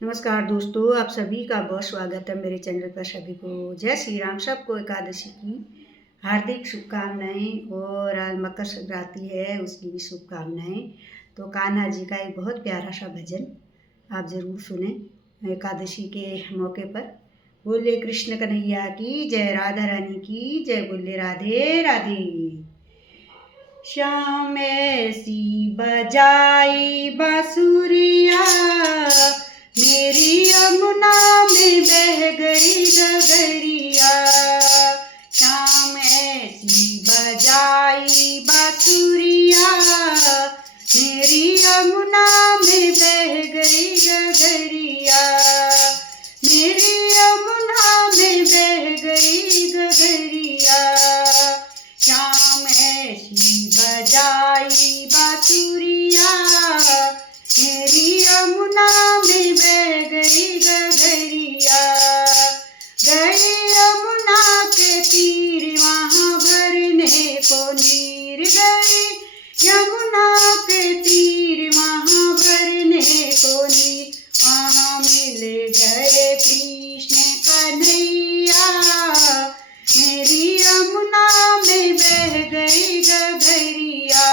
नमस्कार दोस्तों, आप सभी का बहुत स्वागत है मेरे चैनल पर। सभी को जय श्री राम। सबको एकादशी की हार्दिक शुभकामनाएं। और आज मकर संक्रांति है, उसकी भी शुभकामनाएं। तो कान्हा जी का एक बहुत प्यारा सा भजन आप ज़रूर सुने एकादशी के मौके पर। बोले कृष्ण कन्हैया की जय, राधा रानी की जय, बोले राधे राधे। श्याम ऐसी बजाई बांसुरिया, मेरी यमुना में बह गई गगरिया। श्याम ऐसी बजाई बांसुरिया, मेरी यमुना में बह गई गगरिया। मेरी यमुना में बह गई गगरिया। श्याम ऐसी बजाई बांसुरिया, मेरी यमुना में बह गई गगरिया। गई यमुना के तीर वहाँ भरने को नीर, गई यमुना के तीर वहाँ भरने को नीर। वहाँ मिल गए कृष्ण कन्हैया, मेरी यमुना में बह गई गगरिया।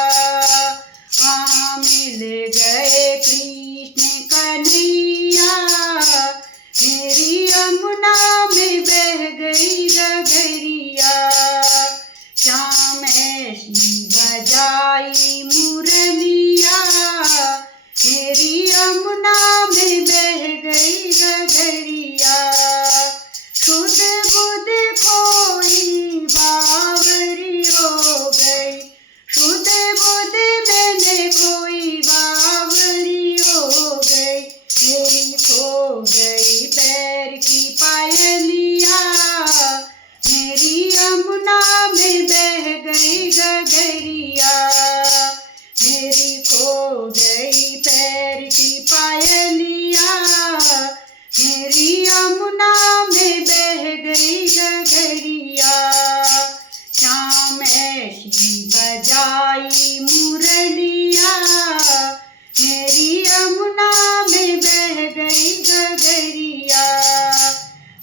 वहाँ मिल गए कृष्ण कन्हैया, मेरी यमुना में बह गई गगरिया। श्याम ऐसी बजाई मुरलिया, मेरी यमुना में बह गई गगरिया। शुद्ध बुद्ध खोई बावरी हो गई, शुद्ध बुद्ध मैंने खोई बावरी हो गई। मेरी खो गई पैर की पायलिया, मेरी यमुना में बह गई गगरिया। मेरी खो गई पैर की पायलिया, मेरी यमुना में बह गई गगरिया। श्याम ऐसी बजाई मुरलिया, मेरी यमुना में बह गई गगरिया।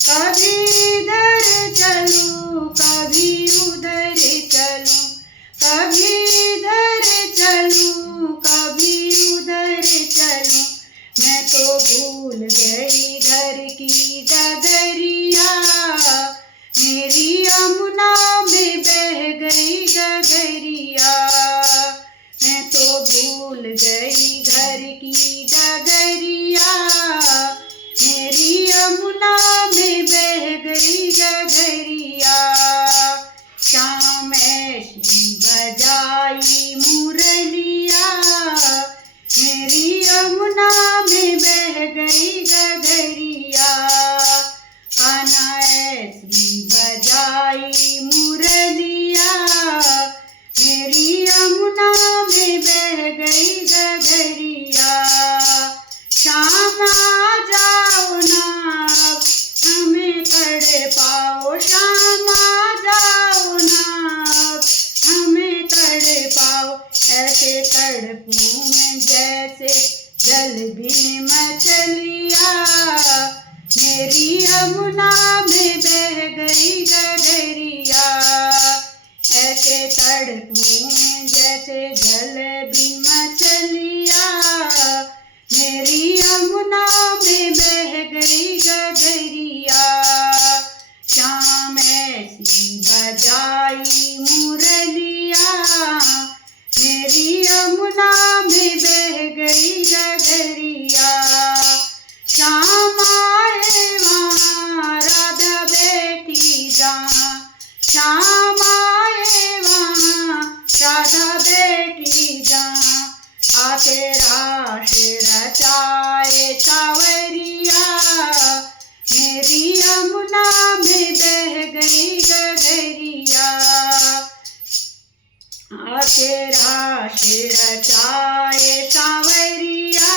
कभी इधर चलूं कभी उधर चलूं, कभी इधर चलूं कभी उधर चलूं। मैं तो भूल गई घर की डगरिया, मेरी यमुना में बह गई गगरिया। मैं तो भूल गई घर की डगरिया, मेरी यमुना में बह गई गगरिया। श्याम ऐसी बजाई मुरलिया, मेरी यमुना में बह गई गगरिया। कान्हा ऐसी बजाई मुरलिया, मेरी यमुना में बह गई गगरिया। श्याम आ जाओ ना अब हमें तड़पाओ, श्याम आ जाओ ना अब हमें तड़पाओ। ऐसे तड़पूं मैं जैसे जल बिन मछलिया, मेरी यमुना में बह गई गगरिया। ऐसे तड़पूं मैं जैसे जल बिन मछलिया, मेरी यमुना में बह गई गगरिया। श्याम ऐसी बजाई मुरलिया, मेरी यमुना में बह गई गगरिया। श्याम आए वहाँ राधा बैठी जहाँ, श्याम आए वहाँ राधा बैठी जहाँ। आके रास रचाए सावरिया, मेरी यमुना में बह गई गगरिया। आके रास रचाए सावरिया,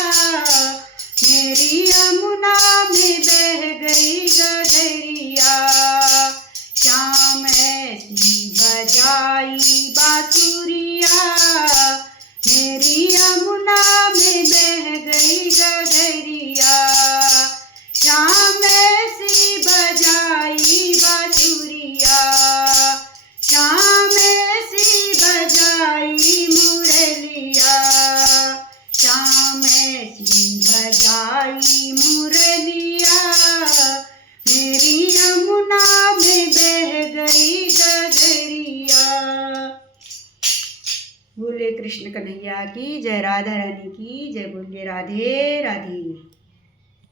मेरी यमुना में बह गई गगरिया। श्याम ऐसी बजाई बांसुरिया, मेरी यमुना में बह गई गगरिया। आई मुरलिया, मेरी यमुना में बह गई गगरिया। बोले कृष्ण कन्हैया की जय, राधा रानी की जय। बोलिए राधे राधे।